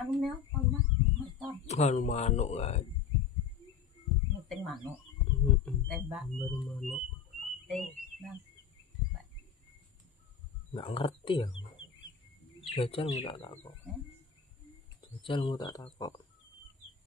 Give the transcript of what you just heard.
anu ne apa Mas? Motor. Anu manuk kan. Muting manuk. Tembak. Baru manuk. Bang. Nggak ngerti ya. Jajal nggak tak takok. Jajal nggak tak takok.